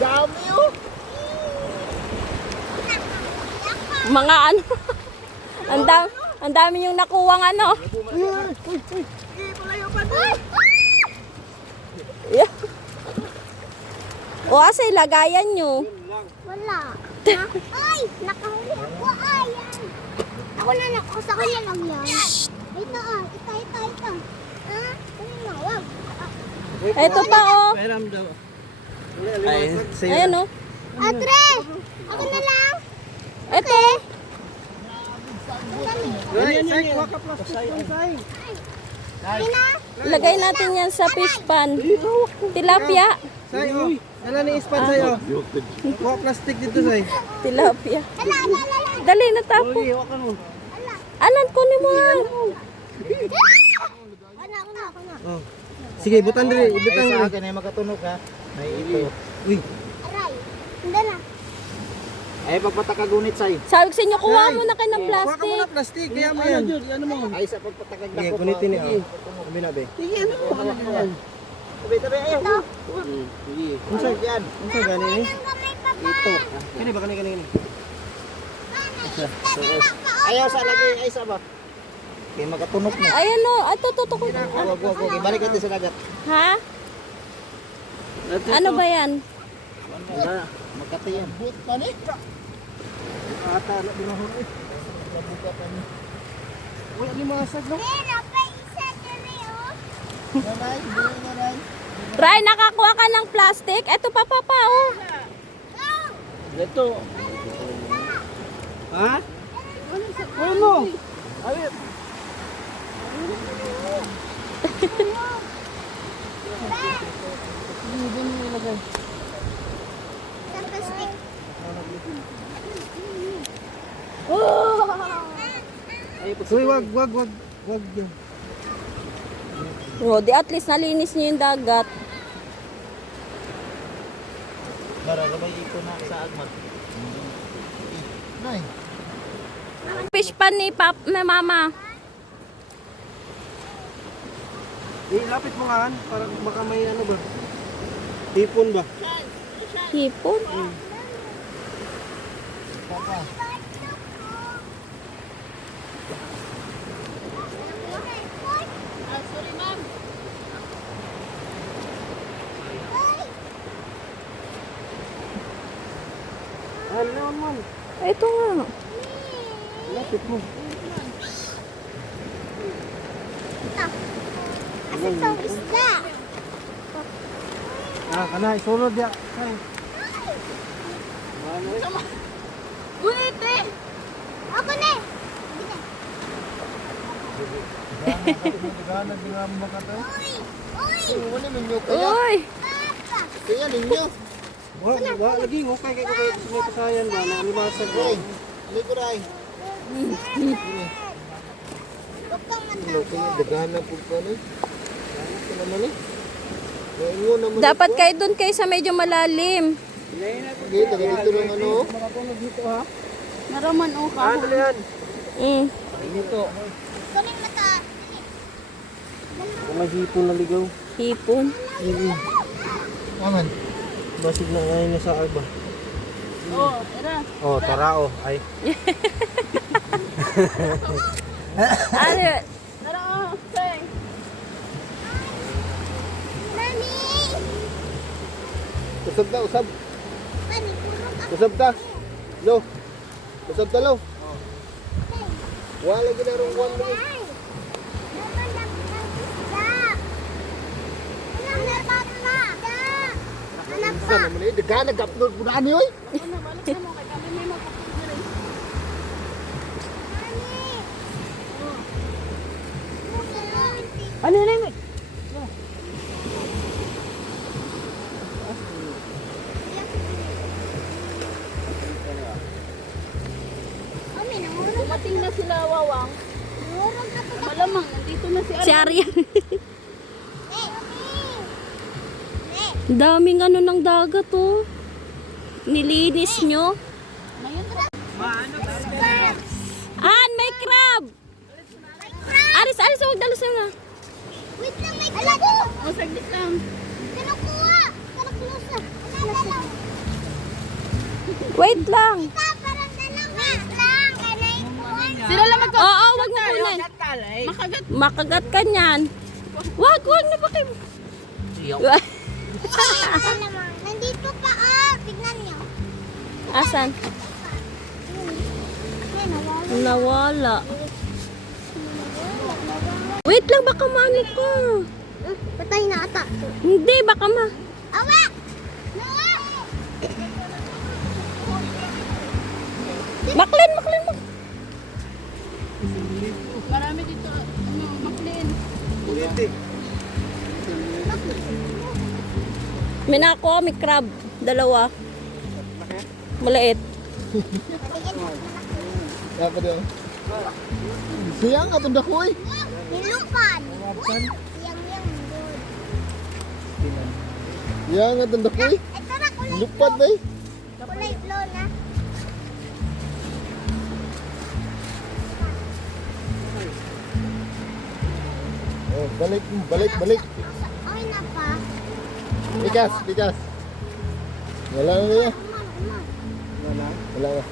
Dami oh. Mga ano. Ang dami yung nakuwang ano. Yeah. O asa ilagayan nyo? Wala. Ay! Nakahuli ako. Ayan. Ako na sa kanya lang yan. Ito ah. Ito. Ah? Ano na? Wag. Eto pa oh. Pairam daw. Ayan oh. Atre! Ako na lang. Eto. Say, kuha ka plastic kung say. Ina? Ilagay natin yan sa fish pan. Tilapia. Say, oh. Ano ni ispan sa'yo? Kuha plastic dito say. Tilapia. Ala. Dali na tapo. Uy, hawakan mo. Anan ko ni mo nga. Ako na. Oh. Sige, butan diri, butan Ay, diri. sa akin ay makatunog ha. May ito. Uy, Aray. Hindi na. Ay, pagpatakagunit sa'yo. Sabi ko sa inyo, kuha mo na kayo ng kuha ka plastic. muna plastic, kaya mo yan. Ano mo? Ay, sa pagpatakag Sige, dako. gunitin niya. Sabi na be. Sige, ano mo? Tabi, ayaw. Sige. Unsa Yan. unsa gani ni? Ang gamay pa pa. Ito. Kani ba kani? Ayaw sa lagi. Ay, sa ba? Kaya makatunog na. Ayan o, ito tutukoy. Wag. Ibalik natin sa dagat. Ha? Ano ba yan? Wala. Makati yan. Ata na binahon. Uy, ali masag no? Pero pa isa diri oh. Nanay. Ray, nakakuha ka ng plastic? Ito pa oh. Ito. Ha? Ano? Ali. Sa plastic. Uy, wag yan. O, di at least nalinis niyo yung dagat. Mararabay iko na sa agmat. Nay. Fish pan ni mama. Lapit mo nga, para baka may ano ba? Hipon ba? Hipon. Ano naman? Ito nga. Lapit mo. Kasi itong isda. Kana, isunod ya. Say. Buwite! Ako na. Gana din mo ka to. Uy. Wala ninyo kaya. Uy! Kaya ninyo. Wa lagi hukay kay ko kay may pasayan ba na limasag ba. Ay. Likuray. Bukang mata. Ano kaya dagana po pa ni? Ano naman ni? Ingo naman. Dapat kayo dun kayo sa medyo malalim. Dito lang ano. Naraman o ka. Ano yan? Dito. Kuning mata. Kung may hipon na ligaw. Hipon. Aman. Basig na ngayon na sa arba. Oh, tara. Oh, tara oh. Ay. Ano? Tara oh, say. Mami. Usab ka, usab. Mami, purong ako. Usab ka. Lo. Usab ka lo. Wala ginarong one mo. Ay. Naman lang ng isda. Anak pa. Anak pa. Sana man eh, dagana gapnod po na ani oy. Ano na yun? Mami, nangurong. Dumating na sila, Wawang. Nangurong ka pa. Malamang, nandito na si Arya. Daming ano ng dagat oh. Nilinis nyo. May crab! Aris, huwag dalos na. Wait lang, may crab. Oh, saglit lang. Kinukuha. Wait lang. Parang dalawa lang. Kanain po. Sila lang mag- Oo, wag mo kunin. Makagat. Makagat ka niyan. Wag na ba kayo? Ito naman. Nandito pa tignan niyo. Asan? Ay, nawala. Nawala. Wait lang, baka maano ka. Patay na ata. Hindi, baka ma... Awa! Maklin. Marami dito. Maklin. Ulit eh. May nako, may crab. Dalawa. Maliit. Dapat yun. Siya nga itong dakoy. Nilupan. Yang good. Siya nga itong dakoy. Ito na kulay Lupad ba eh? Kulay blue na. Oh, balik. Okay na pa. Bigas. Wala na niya. Uma. Wala na.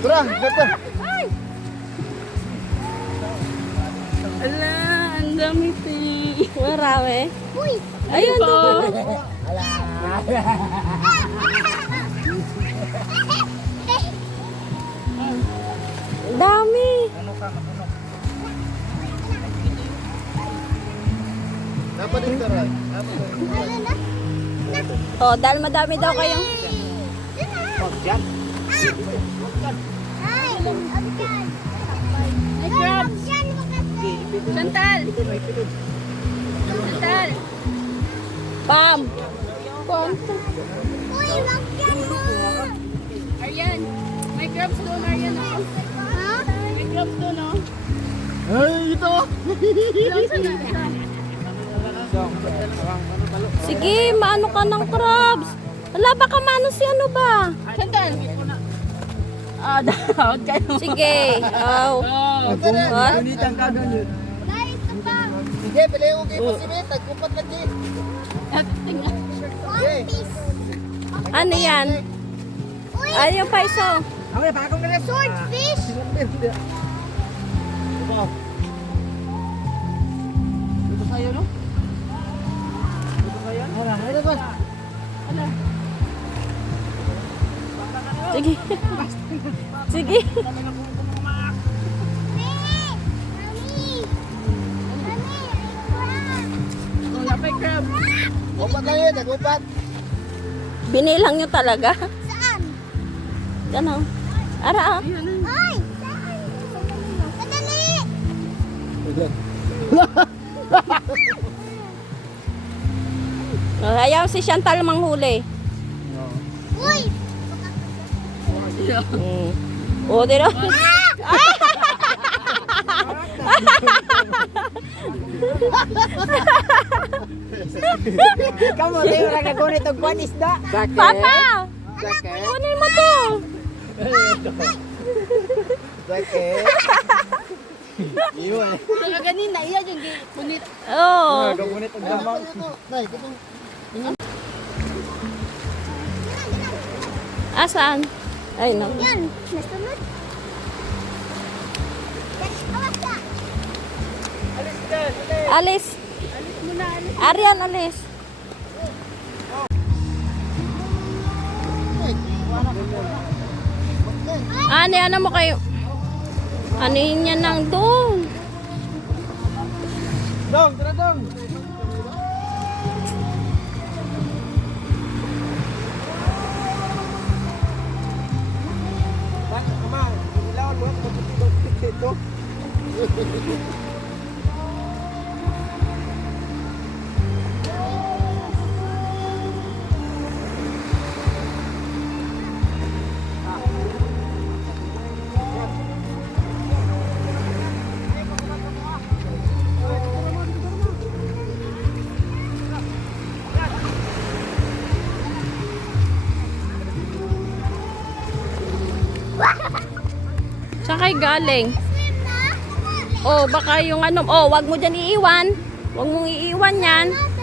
Tara, gata. Ala, ang dami marami. Uy! Ayun, doon. Dami. Dapat yung tara. Ano na? Oh, dahil madami daw kayong... Diyan. Ay! Agad! Ay, crab. Diyan mo kasi! Chantal. Chantal. Pam. Uy! Wag yan mo! Aryan. May crabs doon, Aryan. Oh. Ha? May crabs doon, oh. Ay, ito. Ilang sana? Ito. Sige, maano ka ng crabs. Wala, baka maano si ano ba? Chantal. Huwag kayo. Sige. Oh. Oh. What? Unitan ka doon yun. Guys, ito pa! Sige, pili ko kayo pa si Met. Tagkupat na din. One piece! Ano yan? Uy! Ano yung paiso? Away, pakakong ka na. Swordfish! Dito sa'yo, no? Dito sa'yo? Ano ba? Sige. Sige. Mami! Mami! Wala pa yung crab. Kupat lang yun, tagkupat. Binilang nyo talaga. Saan? Ano? Ara ah. Ay! Saan? Madali! Oh, ayaw si Chantal manghuli. Uy! Oh, di na. Kamu, di mo nagkakunit og kwan isda. Papa! Kunin mo to. Sakit. Iwan. Saka ganina, iya yung punit. Oh. Nagkakunit og damang. Nay, kutong. Asan? Ay, no. Yan! Nasunod! Awas ka! Alis. Arian, alis. Ano mo kayo? Ano yun yan nang doon? Dong, tara dong. Ama, ilawan mo ako dito. Saan kayo galing? Swim na? Oh, baka yung ano, oh, wag mo dyan iiwan. Wag mong iiwan yan. Nasa